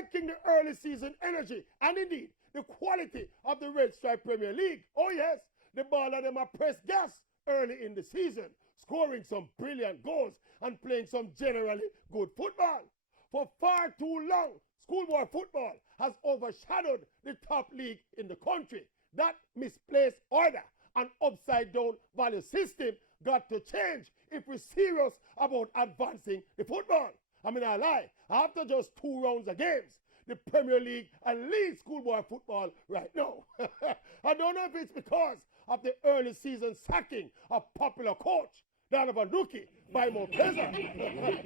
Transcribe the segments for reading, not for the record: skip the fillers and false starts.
liking the early season energy and indeed the quality of the Red Stripe Premier League. Oh yes, the ball of them are pressed gas early in the season, scoring some brilliant goals and playing some generally good football. For far too long, schoolboy football has overshadowed the top league in the country. That misplaced order and upside down value system got to change if we're serious about advancing the football. I mean, I lie. After just 2 rounds of games, the Premier League leads schoolboy football right now. I don't know if it's because of the early season sacking of popular coach Donovan Duki by Montpellier,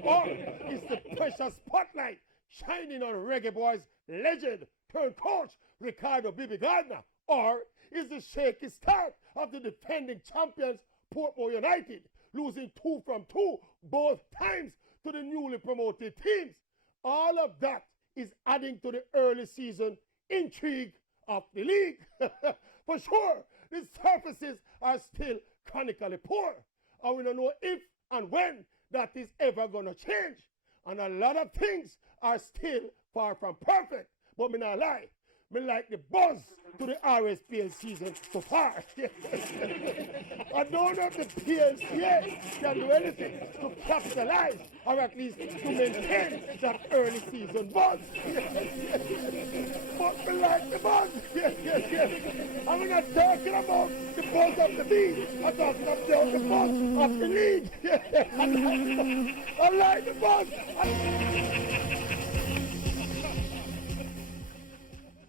or it's the precious spotlight shining on Reggae Boys legend turned coach Ricardo Bibi Gardner, or is the shaky start of the defending champions Portmore United, losing 2 from 2 both times to the newly promoted teams. All of that is adding to the early season intrigue of the league. For sure, the surfaces are still chronically poor, and we don't know if and when that is ever going to change. And a lot of things are still far from perfect. But me not lie, me like the buzz to the RSPL season so far. I don't know if the PLCA can do anything to capitalize or at least to maintain that early season buzz. But me like the buzz. And we're not talking about the buzz of the league. I'm talking about the buzz of the league. I like the buzz.